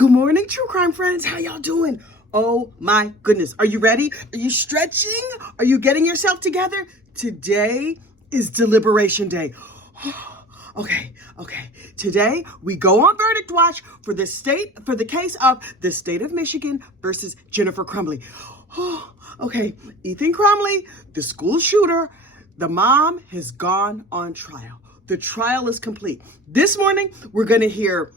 Good morning, true crime friends. How y'all doing? Oh my goodness. Are you ready? Are you stretching? Are you getting yourself together? Today is deliberation day. Okay. Today we go on verdict watch for the case of the state of Michigan versus Jennifer Crumbley. Okay, Ethan Crumbley, the school shooter, the mom has gone on trial. The trial is complete. This morning we're gonna hear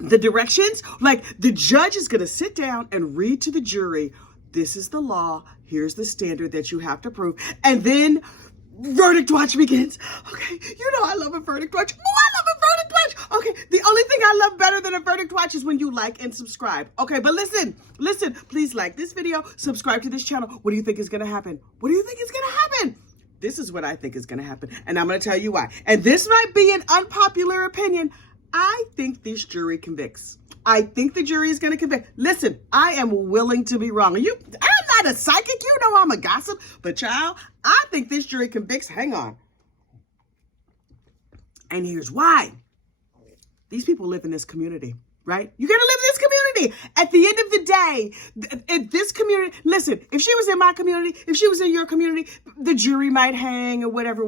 the directions. Like, the judge is gonna sit down and read to the jury, this is the law, here's the standard that you have to prove, and then verdict watch begins. Okay, you know I love a verdict watch. Oh, I love a verdict watch. Okay, the only thing I love better than a verdict watch is when you like and subscribe. Okay, but listen, please like this video, subscribe to this channel. What do you think is gonna happen? What do you think is gonna happen? This is what I think is gonna happen, and I'm gonna tell you why. And this might be an unpopular opinion. I think this jury convicts. I think the jury is going to convict. Listen, I am willing to be wrong. I'm not a psychic. You know I'm a gossip. But child, I think this jury convicts. Hang on. And here's why. These people live in this community, right? You got to live in this community. At the end of the day, in this community, listen, if she was in my community, if she was in your community, the jury might hang or whatever.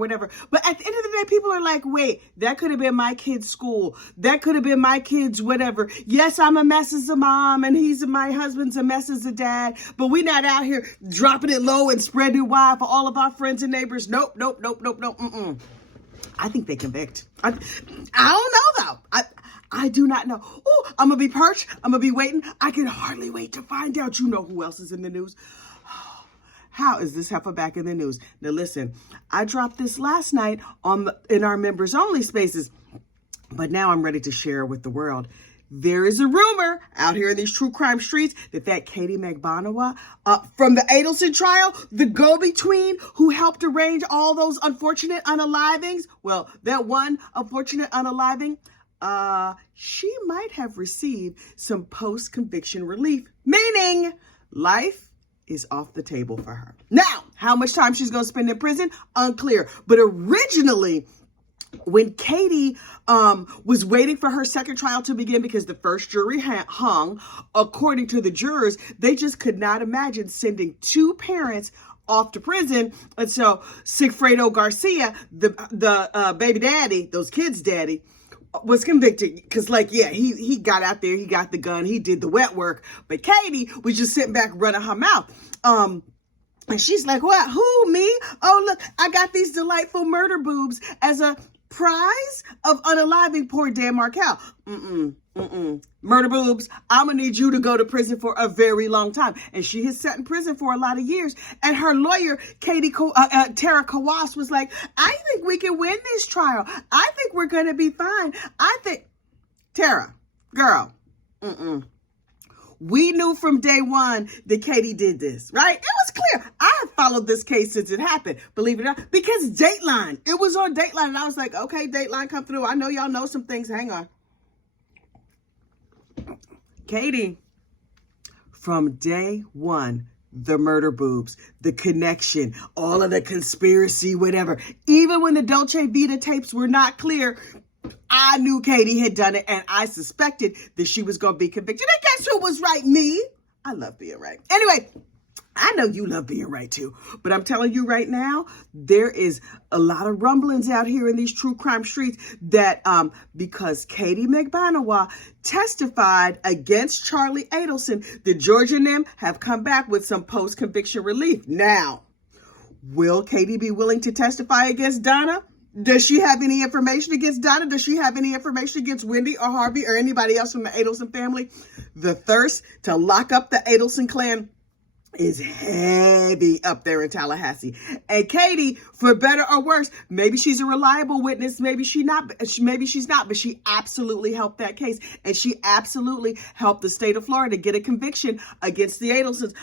But at the end of the day, people are like, wait, that could have been my kid's school. That could have been my kid's whatever. Yes, I'm a mess as a mom and my husband's a mess as a dad, but we're not out here dropping it low and spreading it wide for all of our friends and neighbors. Nope. I think they convict. I don't know though. I do not know. Oh, I'm going to be perched. I'm going to be waiting. I can hardly wait to find out. You know who else is in the news. How is this heifer back in the news? Now listen, I dropped this last night in our members only spaces, but now I'm ready to share with the world. There is a rumor out here in these true crime streets that Katie Magbanua from the Adelson trial, the go-between who helped arrange all those unfortunate unalivings, well, that one unfortunate unaliving, she might have received some post-conviction relief, meaning life is off the table for her. Now, how much time she's going to spend in prison? Unclear. But originally, when Katie was waiting for her second trial to begin because the first jury hung, according to the jurors, they just could not imagine sending two parents off to prison. And so Sigfredo Garcia, the baby daddy, those kids' daddy, was convicted because, like, yeah, he got out there, he got the gun, he did the wet work, but Katie was just sitting back running her mouth. And she's like, what, who, me? Oh, look, I got these delightful murder boobs as a prize of unaliving poor Dan Markel. Murder boobs, I'm gonna need you to go to prison for a very long time. And she has sat in prison for a lot of years. And her lawyer, Tara Kawass, was like, I think we can win this trial. I think we're gonna be fine. Tara, girl, we knew from day one that Katie did this, right? It was clear. I have followed this case since it happened, believe it or not, because Dateline, it was on Dateline. And I was like, okay, Dateline, come through. I know y'all know some things. Hang on. Katie, from day one, the murder boobs, the connection, all of the conspiracy, whatever. Even when the Dolce Vita tapes were not clear, I knew Katie had done it, and I suspected that she was going to be convicted. And guess who was right? Me. I love being right. Anyway, I know you love being right too, but I'm telling you right now, there is a lot of rumblings out here in these true crime streets that because Katie Magbanua testified against Charlie Adelson, the George and them have come back with some post-conviction relief. Now, will Katie be willing to testify against Donna? Does she have any information against Donna? Does she have any information against Wendy or Harvey or anybody else from the Adelson family? The thirst to lock up the Adelson clan is heavy up there in Tallahassee. And Katie, for better or worse, maybe she's a reliable witness, maybe she's not, but she absolutely helped that case. And she absolutely helped the state of Florida get a conviction against the Adelsons.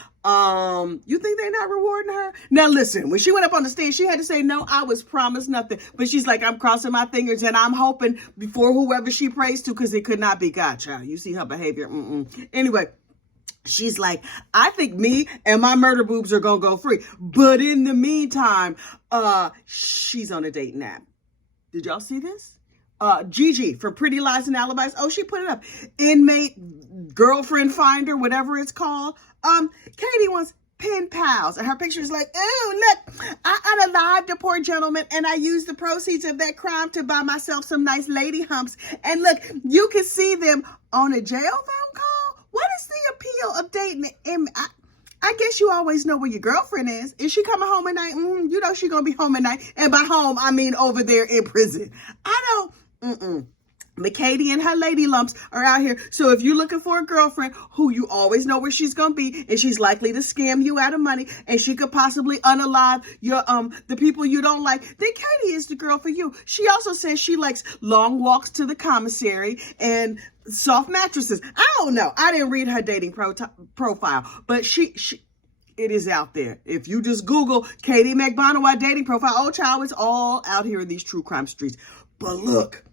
You think they're not rewarding her? Now listen, when she went up on the stage, she had to say, no, I was promised nothing. But she's like, I'm crossing my fingers and I'm hoping before whoever she prays to, because it could not be God, child. You see her behavior. Anyway, she's like, I think me and my murder boobs are going to go free. But in the meantime, she's on a dating app. Did y'all see this? Gigi from Pretty Lies and Alibis. Oh, she put it up. Inmate girlfriend finder, whatever it's called. Katie wants pen pals, and her picture is like, oh, look, I unalived a poor gentleman, and I used the proceeds of that crime to buy myself some nice lady humps. And look, you can see them on a jail phone call. What is the appeal of dating? I guess you always know where your girlfriend is. Is she coming home at night? You know she gonna be home at night. And by home, I mean over there in prison. I don't, But Katie and her lady lumps are out here. So if you're looking for a girlfriend who you always know where she's going to be, and she's likely to scam you out of money, and she could possibly unalive your the people you don't like, then Katie is the girl for you. She also says she likes long walks to the commissary and soft mattresses. I don't know. I didn't read her dating profile, but it is out there. If you just Google Katie Magbanua dating profile, oh child, it's all out here in these true crime streets. But look,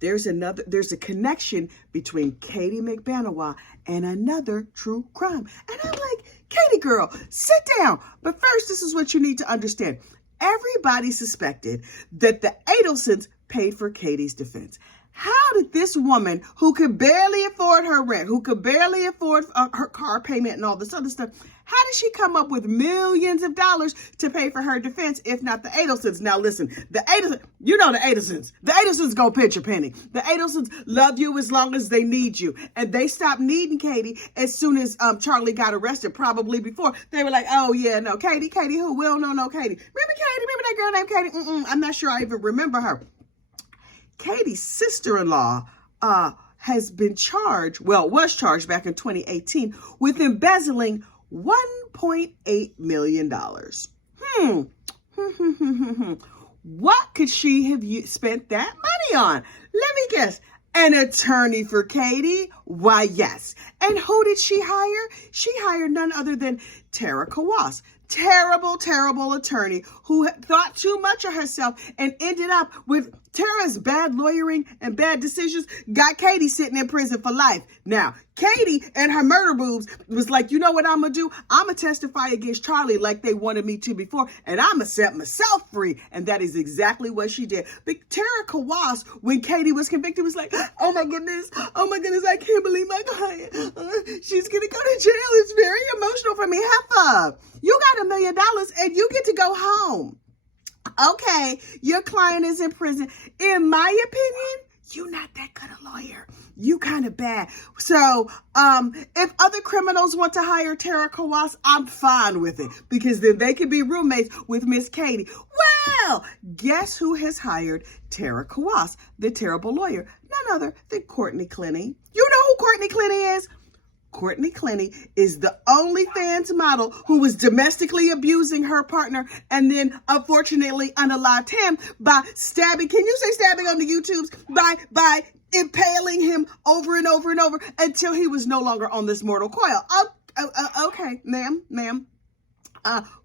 there's a connection between Katie Magbanua and another true crime. And I'm like, Katie girl, sit down. But first, this is what you need to understand. Everybody suspected that the Adelsons paid for Katie's defense. How did this woman, who could barely afford her rent, who could barely afford her car payment and all this other stuff, how did she come up with millions of dollars to pay for her defense, if not the Adelsons? Now listen, the Adelsons, you know the Adelsons. The Adelsons go pinch a penny. The Adelsons love you as long as they need you. And they stopped needing Katie as soon as Charlie got arrested, probably before. They were like, oh yeah, no, Katie who? Well, no, Katie. Remember Katie? Remember that girl named Katie? I'm not sure I even remember her. Katie's sister-in-law was charged back in 2018 with embezzling $1.8 million. What could she have spent that money on? Let me guess. An attorney for Katie? Why, yes. And who did she hire? She hired none other than Tara Kawass. Terrible attorney who thought too much of herself and ended up with Tara's bad lawyering and bad decisions, got Katie sitting in prison for life. Now, Katie and her murder boobs was like, you know what I'm going to do? I'm going to testify against Charlie like they wanted me to before, and I'm going to set myself free. And that is exactly what she did. But Tara Kawass, when Katie was convicted, was like, oh my goodness, I can't believe my client. She's going to go to jail. It's very emotional for me. Heifer, you got $1 million and you get to go home. Okay, your client is in prison. In my opinion, you're not that good a lawyer. You kind of bad. So, if other criminals want to hire Tara Kawass, I'm fine with it, because then they could be roommates with Miss Katie. Well, guess who has hired Tara Kawass, the terrible lawyer? None other than Courtney Klenny. You know who Courtney Klenny is? Courtney Klenny is the OnlyFans model who was domestically abusing her partner and then unfortunately unalived him by stabbing, can you say stabbing on the YouTubes? By impaling him over and over and over until he was no longer on this mortal coil. Okay, ma'am.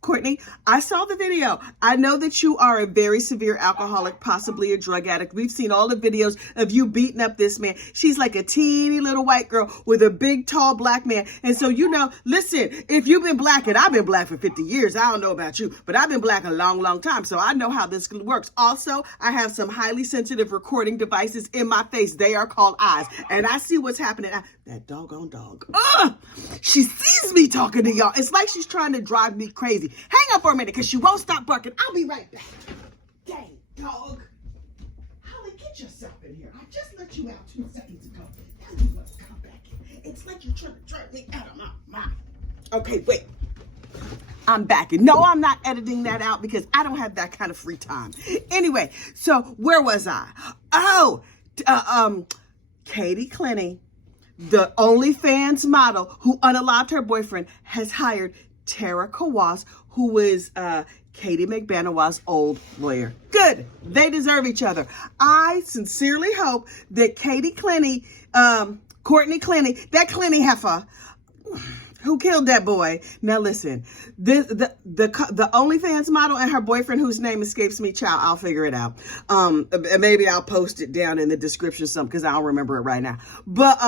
Courtney, I saw the video. I know that you are a very severe alcoholic, possibly a drug addict. We've seen all the videos of you beating up this man. She's like a teeny little white girl with a big, tall black man. And so, listen, if you've been black, and I've been black for 50 years, I don't know about you, but I've been black a long, long time. So I know how this works. Also, I have some highly sensitive recording devices in my face. They are called eyes. And I see what's happening. That doggone dog. She sees me talking to y'all. It's like she's trying to drive me crazy. Hang on for a minute, because she won't stop barking. I'll be right back. Dang, dog. Holly, get yourself in here. I just let you out 2 seconds ago. Now you must come back in. It's like you're trying to drive me out of my mind. Okay, wait. I'm back. And no, I'm not editing that out because I don't have that kind of free time. Anyway, so where was I? Katie Klenny, the OnlyFans model who unalived her boyfriend, has hired Tara Kawass, who was Katie Magbanua's old lawyer. Good. They deserve each other. I sincerely hope that Katie Klenny, Courtney Klenny, that Klenny heifer, who killed that boy. Now listen, the OnlyFans model and her boyfriend, whose name escapes me, child, I'll figure it out. Maybe I'll post it down in the description some, because I don't remember it right now. But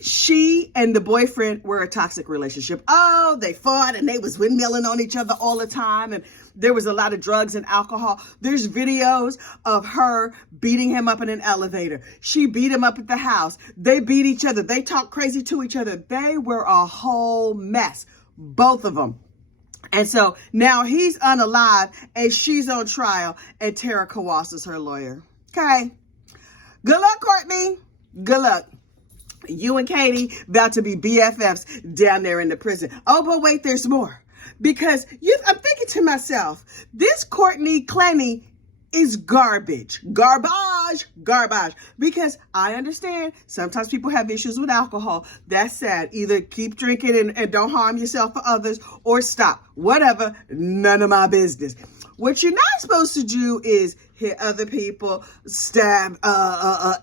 she and the boyfriend were a toxic relationship. Oh, they fought and they was windmilling on each other all the time. And there was a lot of drugs and alcohol. There's videos of her beating him up in an elevator. She beat him up at the house. They beat each other. They talked crazy to each other. They were a whole mess, both of them. And so now he's unalive and she's on trial, and Tara Kawass is her lawyer. Okay. Good luck, Courtney. Good luck. You and Katie about to be BFFs down there in the prison. Oh, but wait, there's more. Because I'm thinking to myself, this Courtney Klenny is garbage. Garbage. Because I understand sometimes people have issues with alcohol. That's sad. Either keep drinking and don't harm yourself or others, or stop. Whatever. None of my business. What you're not supposed to do is hit other people, stab,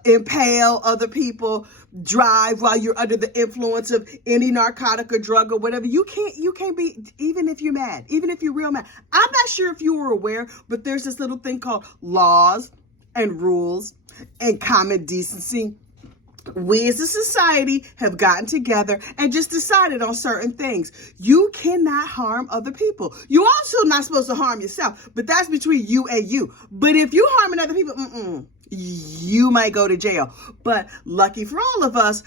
impale other people, drive while you're under the influence of any narcotic or drug or whatever. You can't be, even if you're mad, even if you're real mad. I'm not sure if you were aware, but there's this little thing called laws and rules and common decency. We as a society have gotten together and just decided on certain things. You cannot harm other people. You also not supposed to harm yourself, but that's between you and you. But if you harming other people, you might go to jail. But lucky for all of us,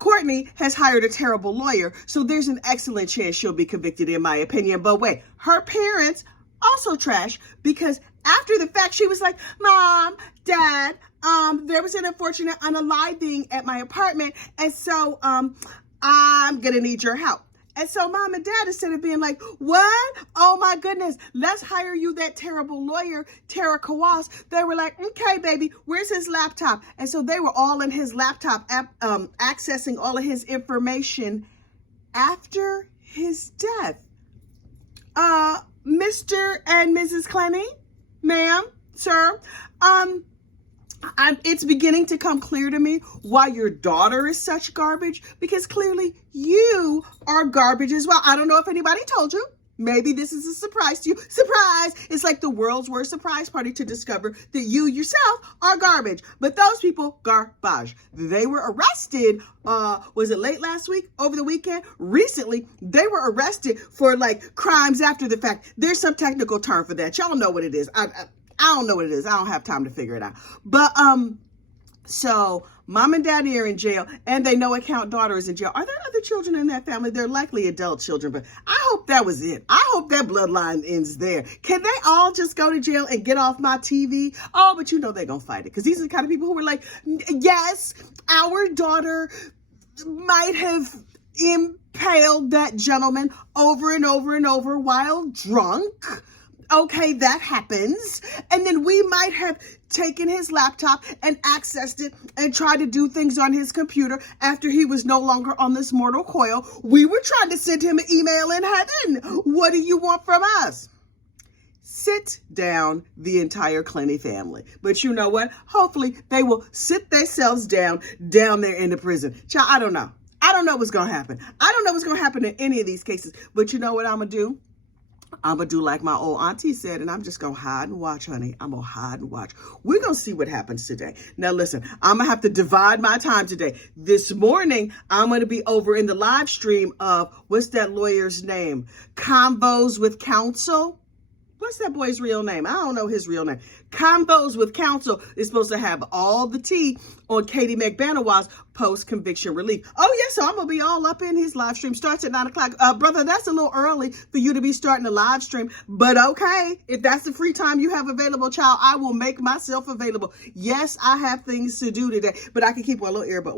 Courtney has hired a terrible lawyer, so there's an excellent chance she'll be convicted, in my opinion. But wait, her parents also trash, because after the fact, she was like, Mom, Dad, there was an unfortunate unaliving at my apartment, and so I'm gonna need your help. And so Mom and Dad, instead of being like, what? Oh my goodness, let's hire you that terrible lawyer, Tara Kawass, they were like, okay, baby, where's his laptop? And so they were all in his laptop, accessing all of his information after his death. Mr. and Mrs. Klenny, ma'am, sir, it's beginning to come clear to me why your daughter is such garbage, because clearly you are garbage as well. I don't know if anybody told you. Maybe this is a surprise to you. Surprise! It's like the world's worst surprise party to discover that you yourself are garbage. But those people, garbage. They were arrested, was it late last week? Over the weekend? Recently, they were arrested for like crimes after the fact. There's some technical term for that. Y'all know what it is. I don't know what it is. I don't have time to figure it out. But, so Mom and Daddy are in jail, and they no account daughter is in jail. Are there other children in that family? They're likely adult children, but I hope that was it. I hope that bloodline ends there. Can they all just go to jail and get off my TV? Oh, but you know they're going to fight it, because these are the kind of people who were like, yes, our daughter might have impaled that gentleman over and over and over while drunk. Okay, that happens. And then we might have taken his laptop and accessed it and tried to do things on his computer after he was no longer on this mortal coil. We were trying to send him an email in heaven. What do you want from us? Sit down, the entire Klenny family. But you know what? Hopefully they will sit themselves down there in the prison. Child, I don't know. I don't know what's going to happen. I don't know what's going to happen in any of these cases. But you know what I'm going to do? I'm going to do like my old auntie said, and I'm just going to hide and watch, honey. I'm going to hide and watch. We're going to see what happens today. Now, listen, I'm going to have to divide my time today. This morning, I'm going to be over in the live stream of, what's that lawyer's name? Convos with Counsel. What's that boy's real name? I don't know his real name. Convos with Counsel is supposed to have all the tea on Katie Magbanua's post-conviction relief. Oh, yeah, so I'm going to be all up in his live stream. Starts at 9 o'clock. Brother, that's a little early for you to be starting a live stream. But okay, if that's the free time you have available, child, I will make myself available. Yes, I have things to do today, but I can keep one little earbud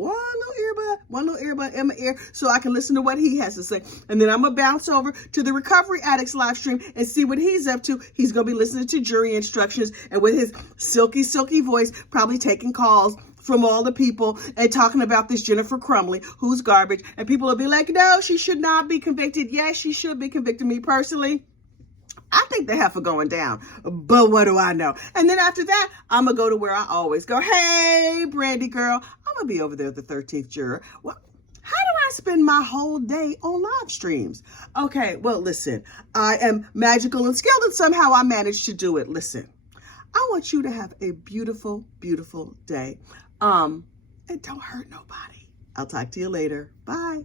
in my ear so I can listen to what he has to say. And then I'm going to bounce over to the Recovery Addicts live stream and see what he's up to. He's going to be listening to jury instructions and with his silky, silky voice, probably taking calls from all the people and talking about this Jennifer Crumbley, who's garbage. And people will be like, no, she should not be convicted. Yes, she should be convicted. Me personally, I think the heifer going down, but what do I know? And then after that, I'm going to go to where I always go. Hey, Brandy girl, I'm going to be over there at the 13th juror. Well, how do I spend my whole day on live streams? Okay, well, listen, I am magical and skilled, and somehow I managed to do it. Listen, I want you to have a beautiful, beautiful day. And don't hurt nobody. I'll talk to you later. Bye.